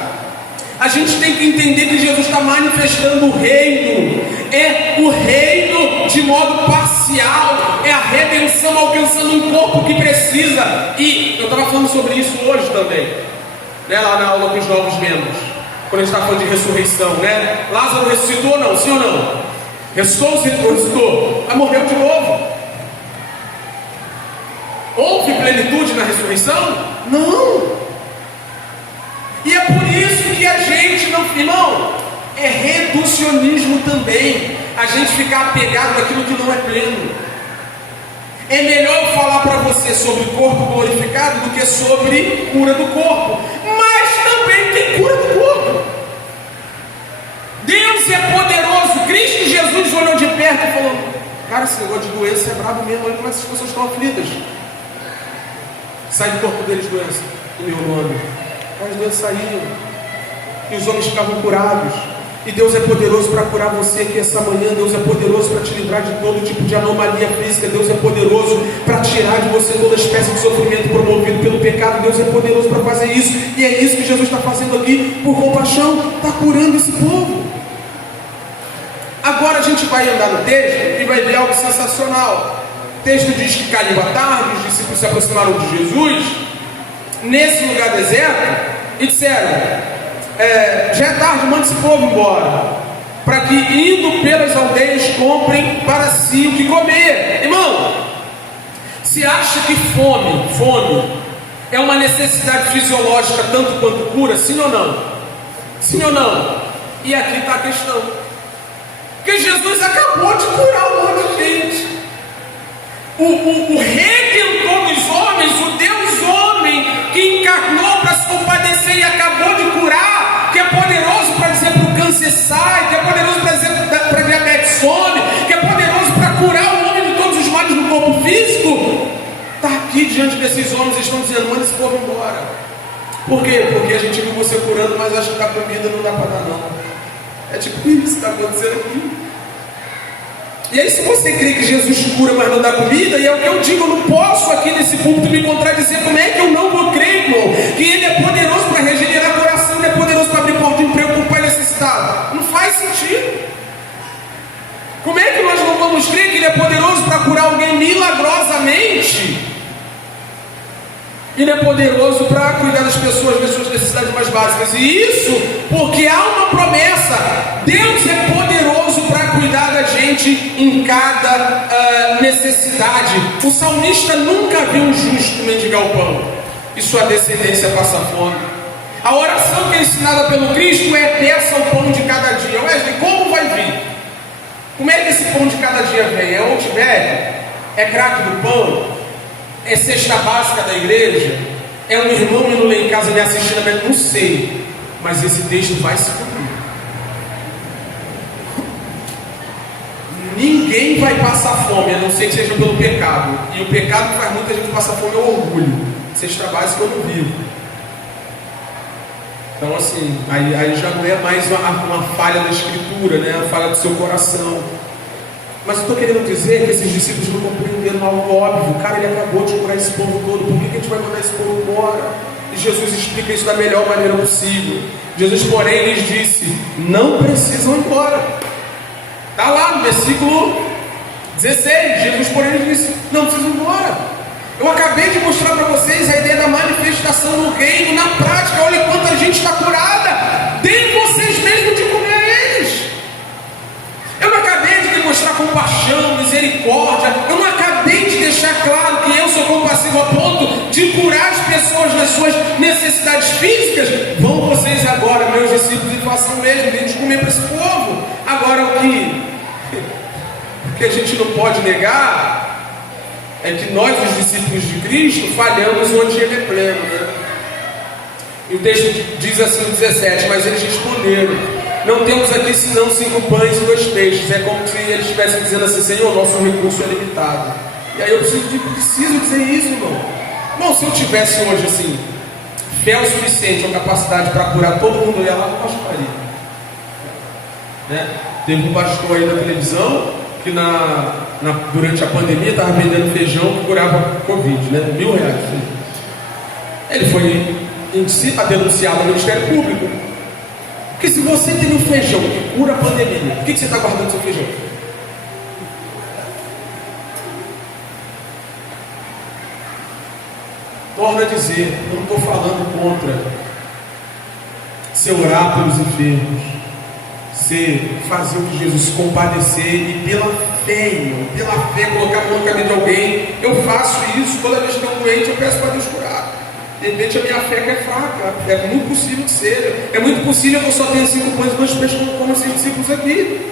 A gente tem que entender que Jesus está manifestando o reino. É o reino de modo parcial. É a redenção alcançando um corpo que precisa. E eu estava falando sobre isso hoje também, né, lá na aula com os novos membros, quando a gente estava falando de ressurreição, né? Lázaro ressuscitou ou não? Sim ou não? Ressuscitou, mas morreu de novo. Houve plenitude na ressurreição? Não. E é por isso que a gente não, irmão, é reducionismo também, a gente ficar apegado àquilo que não é pleno. É melhor falar para você sobre corpo glorificado do que sobre cura do corpo. Mas também tem cura do corpo. Deus é poderoso. Cristo Jesus olhou de perto e falou: cara, esse negócio de doença é brabo mesmo, olha como essas pessoas estão aflitas. Sai do corpo deles doença, em meu nome. As doenças saíam, e os homens ficavam curados. E Deus é poderoso para curar você aqui essa manhã. Deus é poderoso para te livrar de todo tipo de anomalia física. Deus é poderoso para tirar de você toda espécie de sofrimento promovido pelo pecado. Deus é poderoso para fazer isso. E é isso que Jesus está fazendo aqui, por compaixão, está curando esse povo. Agora a gente vai andar no texto e vai ver algo sensacional. O texto diz que caiu a tarde, os discípulos se aproximaram de Jesus nesse lugar deserto e disseram: já é tarde, manda esse povo embora, para que, indo pelas aldeias, comprem para si o que comer. Irmão, se acha que fome é uma necessidade fisiológica tanto quanto cura? Sim ou não? Sim ou não? E aqui está a questão, porque Jesus acabou de curar um monte de gente. O Redentor dos homens, o Deus homem que encarnou para se compadecer e acabou de curar, que é poderoso para dizer para o câncer sai, que é poderoso para dizer para a diabetes some, que é poderoso para curar o homem de todos os males no corpo físico, está aqui diante desses homens e estão dizendo: manda esse povo embora. Por quê? Porque a gente viu você curando, mas acho que da comida não dá para dar não. É tipo isso que está acontecendo aqui. E aí, se você crê que Jesus cura, mas não dá comida, e é o que eu digo, eu não posso aqui nesse púlpito me contradizer. Como é que eu não vou crer, irmão, que Ele é poderoso para regenerar o coração, Ele é poderoso para abrir porta de emprego para o pai necessitado? Não faz sentido. Como é que nós não vamos crer que Ele é poderoso para curar alguém milagrosamente? Ele é poderoso para cuidar das pessoas, das suas necessidades mais básicas. E isso porque há uma promessa. Deus é poderoso para cuidar da gente em cada necessidade. O salmista nunca viu um justo mendigar o pão e sua descendência passar fome. A oração que é ensinada pelo Cristo é: peça o pão de cada dia. Wesley, como vai vir? Como é que esse pão de cada dia vem? É ontem velho? É craque do pão? É cesta básica da igreja? É um irmão indo lá em casa me assistindo? Não sei, mas esse texto vai se cumprir. Ninguém vai passar fome, a não ser que seja pelo pecado. E o pecado que faz muita gente passar fome é o orgulho. Cesta básica eu não vivo. Então assim, aí já não é mais uma falha da escritura, né? A falha do seu coração. Mas eu estou querendo dizer que esses discípulos não compreenderam algo óbvio. Cara, Ele acabou de curar esse povo todo. Por que a gente vai mandar esse povo embora? E Jesus explica isso da melhor maneira possível. Jesus, porém, lhes disse: não precisam ir embora. Está lá no versículo 16, Jesus, porém, disse: não precisam ir embora. Eu acabei de mostrar para vocês a ideia da manifestação no reino, na prática. Olha quanta gente está curada. Deem vocês mesmos de comer a eles. Eu não acabei de demonstrar compaixão, misericórdia. Eu não acabei de deixar claro que eu sou compassivo a ponto de curar as pessoas nas suas necessidades físicas. Vão vocês agora, meus discípulos, e façam o mesmo. Deem de comer para esse povo. Agora, o que a gente não pode negar é que nós, os discípulos de Cristo, falhamos onde Ele é pleno, né? E o texto diz assim, 17: mas eles responderam: não temos aqui senão 5 pães e 2 peixes. É como se eles estivessem dizendo assim: Senhor, nosso recurso é limitado. E aí eu preciso dizer isso, irmão. Bom, se eu tivesse hoje assim, fé o suficiente ou capacidade para curar todo mundo, eu ia lá no pastoraria, né? Teve um pastor aí na televisão que durante a pandemia estava vendendo feijão que curava Covid, né? R$1.000. Ele foi denunciado no Ministério Público. Porque se você tem um feijão que cura a pandemia, por que você está guardando seu feijão? Torna a dizer, eu não estou falando contra você orar pelos enfermos, você fazer o que Jesus, compadecer e pela fé, colocar a mão no caminho de alguém. Eu faço isso toda vez que eu estou doente, eu peço para Deus curar. De repente a minha fé que é fraca, é muito possível que seja. É muito possível que eu só tenha 5 pães e 2 peixes como esses discípulos aqui.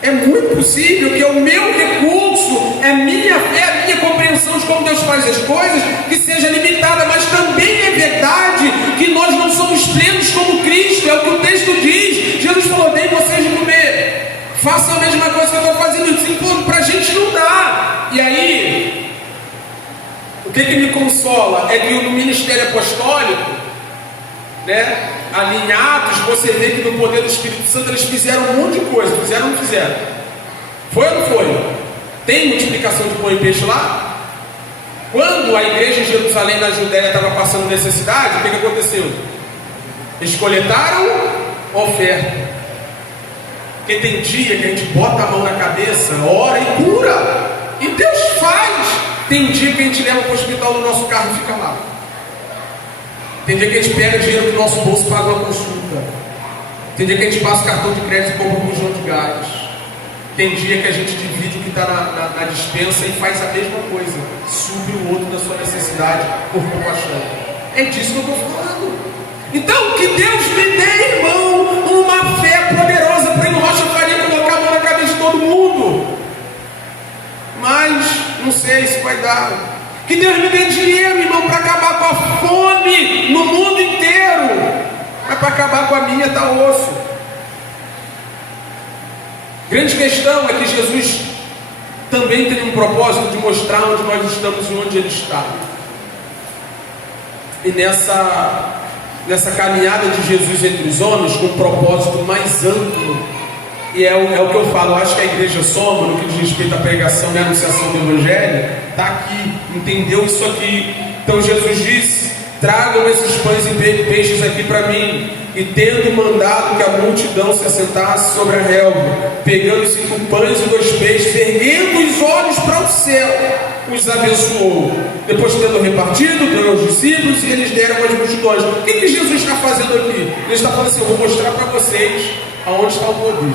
É muito possível que o meu recurso, a minha fé, a minha compreensão de como Deus faz as coisas, que seja limitada, mas também é verdade que nós não somos plenos como Cristo. É o que o texto diz. Jesus falou: deem vocês de comer. Façam a mesma coisa que eu estou fazendo. Para a gente não dá. E aí, o que me consola é que no ministério apostólico, né, alinhados, você vê que no poder do Espírito Santo eles fizeram um monte de coisa. Fizeram ou não fizeram? Foi ou não foi? Tem multiplicação de pão e peixe lá? Quando a igreja em Jerusalém, na Judéia, estava passando necessidade, o que aconteceu? Eles coletaram oferta. Porque tem dia que a gente bota a mão na cabeça, ora e cura, e Deus faz. Tem dia que a gente leva para o hospital no nosso carro e fica lá. Tem dia que a gente pega dinheiro do nosso bolso e paga uma consulta. Tem dia que a gente passa o cartão de crédito e compra um bujão de gás. Tem dia que a gente divide o que está na dispensa e faz a mesma coisa. Supre o outro da sua necessidade por compaixão. É disso que eu estou falando. Então, que Deus me dê, irmão, uma fé poderosa para ir no Rocha Faria colocar a mão na cabeça de todo mundo. Mas, não sei se vai dar. Que Deus me dê dinheiro, irmão, para acabar com a fome no mundo inteiro. Mas para acabar com a minha está osso. Grande questão é que Jesus também tem um propósito de mostrar onde nós estamos e onde Ele está. E nessa caminhada de Jesus entre os homens, com um propósito mais amplo, e é o que eu falo, eu acho que a igreja Soma, no que diz respeito à pregação e à anunciação do Evangelho, está aqui, entendeu isso aqui. Então Jesus disse: tragam esses pães e peixes aqui para mim. E tendo mandado que a multidão se assentasse sobre a relva, pegando 5 pães e 2 peixes, erguendo os olhos para o céu, os abençoou. Depois, tendo repartido, deu aos discípulos e eles deram às multidões. O que Jesus está fazendo aqui? Ele está falando assim: eu vou mostrar para vocês aonde está o poder.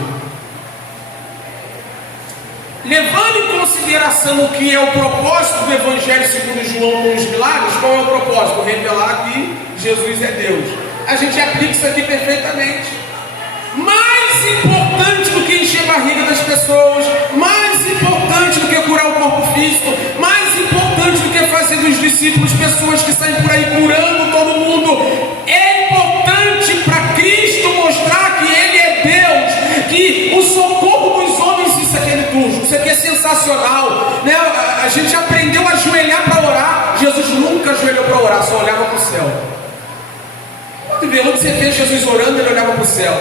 Levando em consideração o que é o propósito do Evangelho segundo João com os milagres, qual é o propósito? Revelar que Jesus é Deus. A gente aplica isso aqui perfeitamente. Mais importante do que encher a barriga das pessoas, mais importante do que curar o corpo físico, mais importante do que fazer dos discípulos pessoas que saem por aí curando todo mundo. É importante para Cristo mostrar que Ele é Deus, que o socorro dos homens, isso aqui é litúrgico, isso aqui é sensacional, né? A gente aprendeu a ajoelhar para orar. Jesus nunca ajoelhou para orar, só olhava para o céu. Onde você vê Jesus orando, Ele olhava para o céu.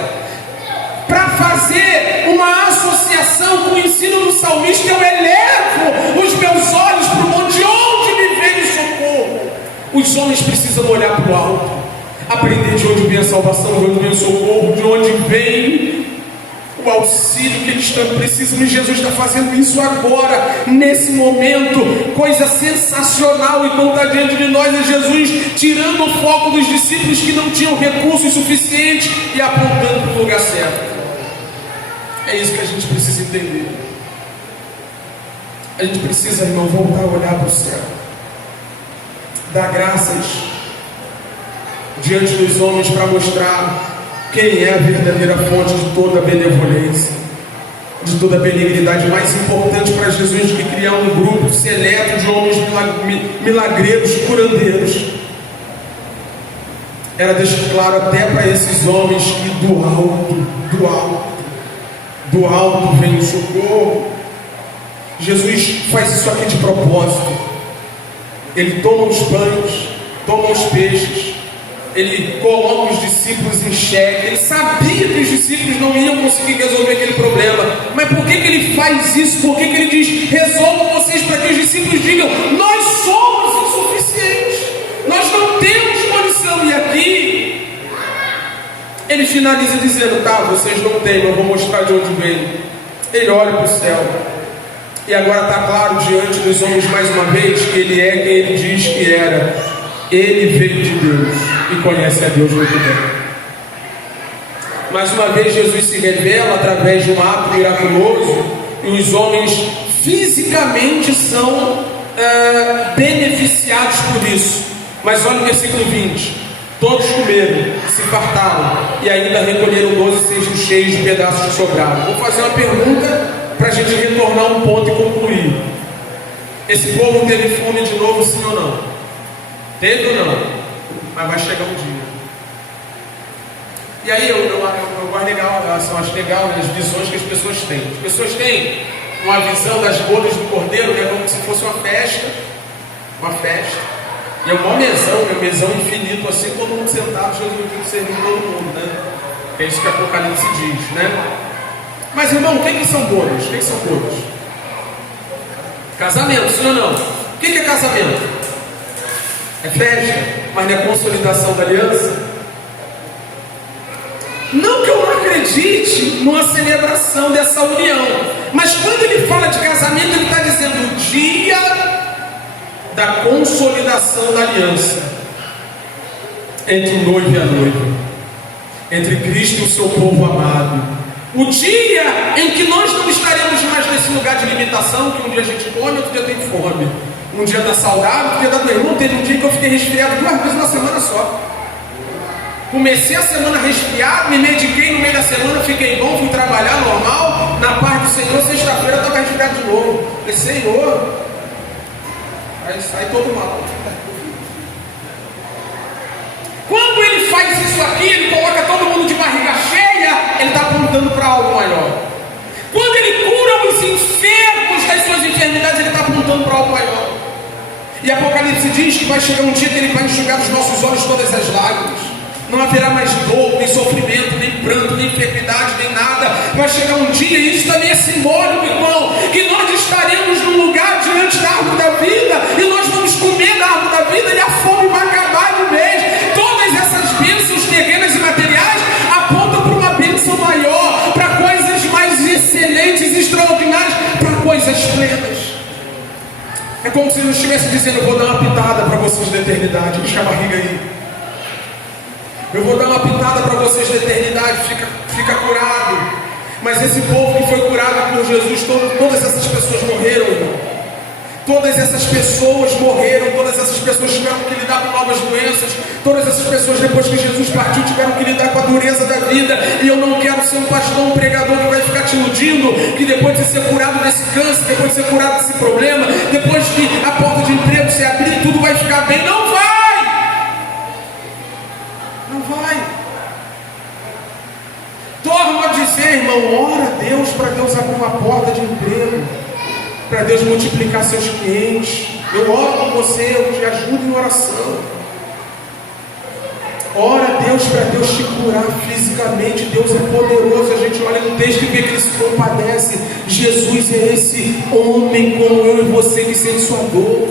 Para fazer uma associação com o ensino do salmista, eu elevo os meus olhos para o monte, de onde me vem o socorro. Os homens precisam olhar para o alto, aprender de onde vem a salvação, de onde vem o socorro, de onde vem o auxílio que eles tanto precisam, e Jesus está fazendo isso agora, nesse momento. Coisa sensacional, então está diante de nós, é Jesus tirando o foco dos discípulos que não tinham recursos suficientes e apontando para o lugar certo. É isso que a gente precisa entender. A gente precisa, irmão, voltar a olhar para o céu, dar graças diante dos homens para mostrar quem é a verdadeira fonte de toda a benevolência, de toda a benignidade. Mais importante para Jesus do que criar um grupo seleto de homens milagreiros, curandeiros, era deixar claro até para esses homens que do alto vem o socorro. Jesus faz isso aqui de propósito. Ele toma os pães, toma os peixes, ele coloca os discípulos em xeque. Ele sabia que os discípulos não iam conseguir resolver aquele problema, mas por que ele faz isso? Por que ele diz: resolvam vocês, para que os discípulos digam: nós somos insuficientes, nós não temos condição. E aqui ele finaliza dizendo: tá, vocês não têm, mas eu vou mostrar de onde vem. Ele olha para o céu, e agora está claro diante dos homens mais uma vez que ele é quem ele diz que era. Ele veio de Deus e conhece a Deus muito bem. Mais uma vez Jesus se revela através de um ato miraculoso, e os homens fisicamente são beneficiados por isso. Mas olha o versículo 20: todos comeram, se fartaram e ainda recolheram 12 cestos cheios de pedaços que sobraram. Vou fazer uma pergunta para a gente retornar um ponto e concluir. Esse povo teve fome de novo, sim ou não? Teve ou não? Mas vai chegar um dia. E aí eu acho legal, acho legal, né, as visões que as pessoas têm. As pessoas têm uma visão das bodas do cordeiro, né, como se fosse uma festa. Uma festa. E é um maior mesão, né, um mesão infinito, assim, todo mundo sentado, Jesus aqui servindo todo mundo, né? É isso que Apocalipse diz, né? Mas, irmão, o que são bodas? O que são bodas? Casamento, sim ou não? O que é casamento? É festa, mas não é consolidação da aliança? Não que eu não acredite numa celebração dessa união, mas quando ele fala de casamento, ele está dizendo o dia da consolidação da aliança entre o noivo e a noiva, entre Cristo e o seu povo amado. O dia em que nós não estaremos mais nesse lugar de limitação, que um dia a gente come, outro dia tem fome. Um dia está saudável, outro dia está doente. Não teve um dia que eu fiquei resfriado 2 vezes na semana só. Comecei a semana resfriado, me mediquei no meio da semana, fiquei bom, fui trabalhar normal, na paz do Senhor. Sexta-feira eu estava resfriado de novo. Falei: Senhor, aí sai todo mal. Quando ele faz isso aqui, ele coloca todo mundo de barriga cheia, ele está apontando para algo maior. Quando ele cura os enfermos das suas enfermidades, ele está apontando para algo maior. E Apocalipse diz que vai chegar um dia que ele vai enxugar dos nossos olhos todas as lágrimas. Não haverá mais dor, nem sofrimento, nem pranto, nem enfermidade, nem nada. Vai chegar um dia, e isso também é simbólico, irmão, que nós estaremos num lugar diante da árvore da vida, e nós vamos comer da árvore da vida, e a fome vai acabar de vez. Todas essas bênçãos terrenas e materiais apontam para uma bênção maior, para coisas mais excelentes, extraordinárias, para coisas plenas. É como se ele estivesse dizendo: eu vou dar uma pitada para vocês da eternidade. Deixa a barriga aí. Eu vou dar uma pitada para vocês da eternidade. Fica curado. Mas esse povo que foi curado por Jesus, todas essas pessoas morreram, irmão. Todas essas pessoas morreram. Todas essas pessoas tiveram que lidar com novas doenças. Todas essas pessoas, depois que Jesus partiu, tiveram que lidar com a dureza da vida. E eu não quero ser um pastor, um pregador que vai ficar te iludindo que depois de ser curado desse câncer, depois de ser curado desse problema, depois que a porta de emprego se abrir, tudo vai ficar bem. Não vai! Não vai. Torno a dizer, irmão, ora a Deus para Deus abrir uma porta de emprego, para Deus multiplicar seus clientes. Eu oro com você, eu te ajudo em oração. Ora a Deus para Deus te curar fisicamente. Deus é poderoso. A gente olha no texto e vê que Ele se compadece. Jesus é esse homem como eu e você que sente sua dor.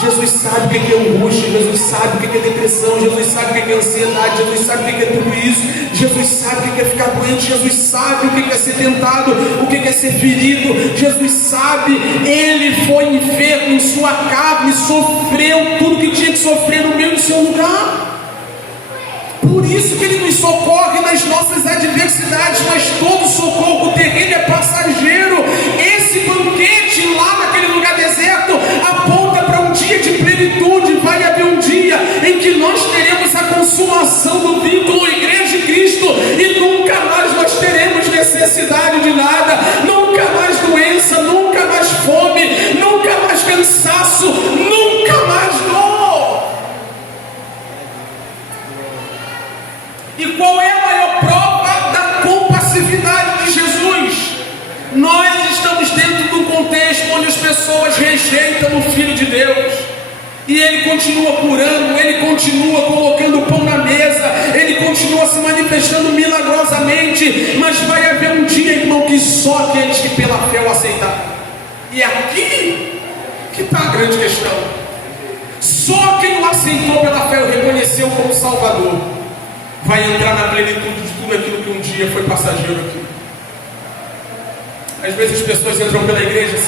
Jesus sabe o que é angústia, Jesus sabe o que é depressão, Jesus sabe o que é ansiedade, Jesus sabe o que é tudo isso, Jesus sabe o que é ficar doente, Jesus sabe o que é ser tentado, o que é ser ferido, Jesus sabe, Ele foi enfermo em sua carne, sofreu tudo que tinha que sofrer no meio do seu lugar. Por isso que Ele nos socorre nas nossas adversidades, mas todo socorro terreno é passageiro. Esse banquete lá naquele lugar deserto aponta para um dia de plenitude. Vai haver um dia em que nós teremos a consumação do vínculo Igreja de Cristo e nunca mais nós teremos necessidade de nada, nunca mais doença, nunca mais fome, nunca mais cansaço, nunca mais dor. E qual é a maior prova da compassividade de Jesus? Nós estamos dentro de um contexto onde as pessoas rejeitam o Filho de Deus, e Ele continua curando, Ele continua colocando pão na mesa, Ele continua se manifestando milagrosamente, mas vai haver um dia, irmão, que só aqueles que pela fé o aceitaram. E aqui que está a grande questão. Só quem o aceitou pela fé, o reconheceu como Salvador, vai entrar na plenitude de tudo aquilo que um dia foi passageiro aqui. Às vezes as pessoas entram pela igreja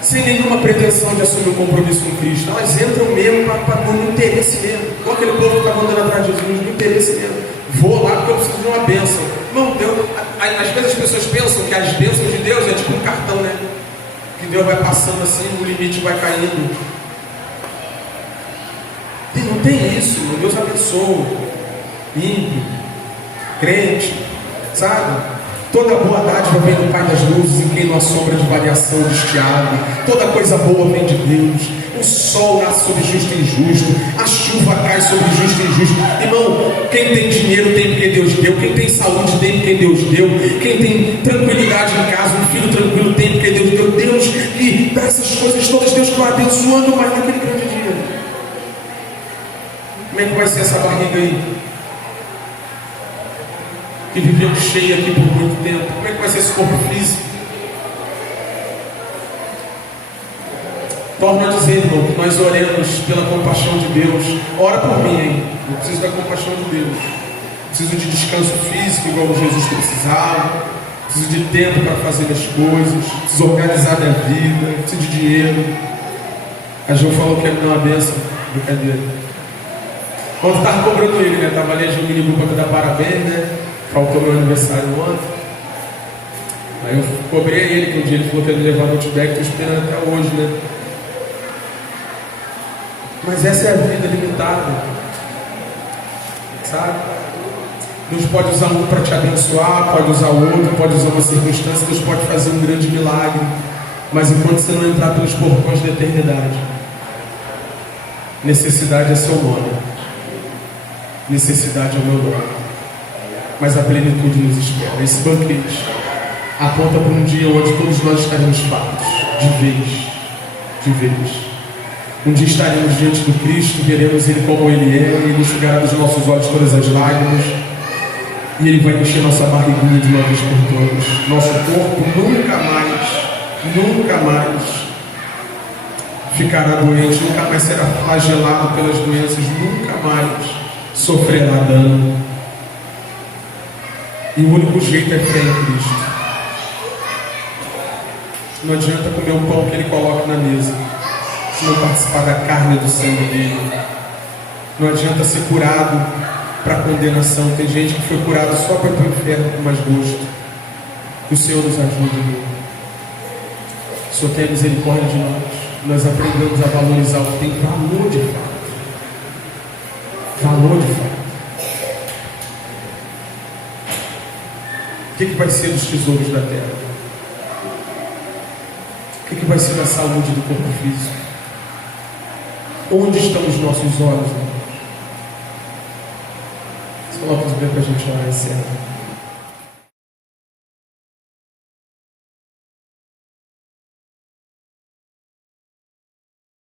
sem nenhuma pretensão de assumir um compromisso com Cristo. Elas entram mesmo no interesse mesmo. Igual aquele povo que estava andando atrás de Jesus, no interesse mesmo. Vou lá porque eu preciso de uma bênção. Não, Deus, às vezes as pessoas pensam que as bênçãos de Deus é tipo um cartão, né? Que Deus vai passando assim, o limite vai caindo. Não tem isso, Deus abençoa, ímpio, crente, sabe? Toda boa dádiva vem do Pai das luzes, em quem não há sombra de variação destiada. Toda coisa boa vem de Deus. O sol nasce sobre justo e injusto, a chuva cai sobre justo e injusto. Irmão, quem tem dinheiro tem porque Deus deu, quem tem saúde tem porque Deus deu, quem tem tranquilidade em casa, um filho tranquilo tem porque Deus deu. Deus que dá essas coisas todas, Deus que vai abençoando mais naquele grande dia. Como é que vai ser essa barriga aí? Que viveu cheia aqui por muito tempo. Como é que vai ser esse corpo físico? Torno a dizer, irmão, que nós oremos pela compaixão de Deus. Ora por mim, hein? Eu preciso da compaixão de Deus. Preciso de descanso físico, igual Jesus precisava. Preciso de tempo para fazer as coisas. Preciso organizar minha vida. Preciso de dinheiro. A João falou que ia me dar uma bênção. Brincadeira. Quando estava cobrando ele, né? Estava ali a João me ligou para me dar parabéns, né? Faltou meu aniversário ontem. Aí eu cobrei ele, que um dia ele falou que ia me levar no Outback, estou esperando até hoje, né? Mas essa é a vida limitada, sabe? Deus pode usar um para te abençoar, pode usar outro, pode usar uma circunstância, Deus pode fazer um grande milagre, mas enquanto você não entrar pelos portões da eternidade, necessidade é seu nome, necessidade é o meu nome, mas a plenitude nos espera. Esse banquete aponta para um dia onde todos nós estaremos fartos, de vez. Um dia estaremos diante do Cristo, veremos Ele como Ele é, Ele enxugará dos nossos olhos todas as lágrimas, e Ele vai encher nossa barriguinha de uma vez por todas. Nosso corpo nunca mais ficará doente, nunca mais será flagelado pelas doenças, nunca mais sofrerá dano. E o único jeito é crer em Cristo. Não adianta comer o pão que Ele coloca na mesa se não participar da carne e do sangue dele. Não adianta ser curado para condenação. Tem gente que foi curado só para ir para o inferno com mais gosto. Que o Senhor nos ajude, meu. O Senhor tenha misericórdia de nós. Nós aprendemos a valorizar o que tem valor de fato. Valor de fato. O que vai ser dos tesouros da terra? O que vai ser da saúde do corpo físico? Onde estão os nossos olhos, irmãos? Se coloca de pé para a gente orar, encerra.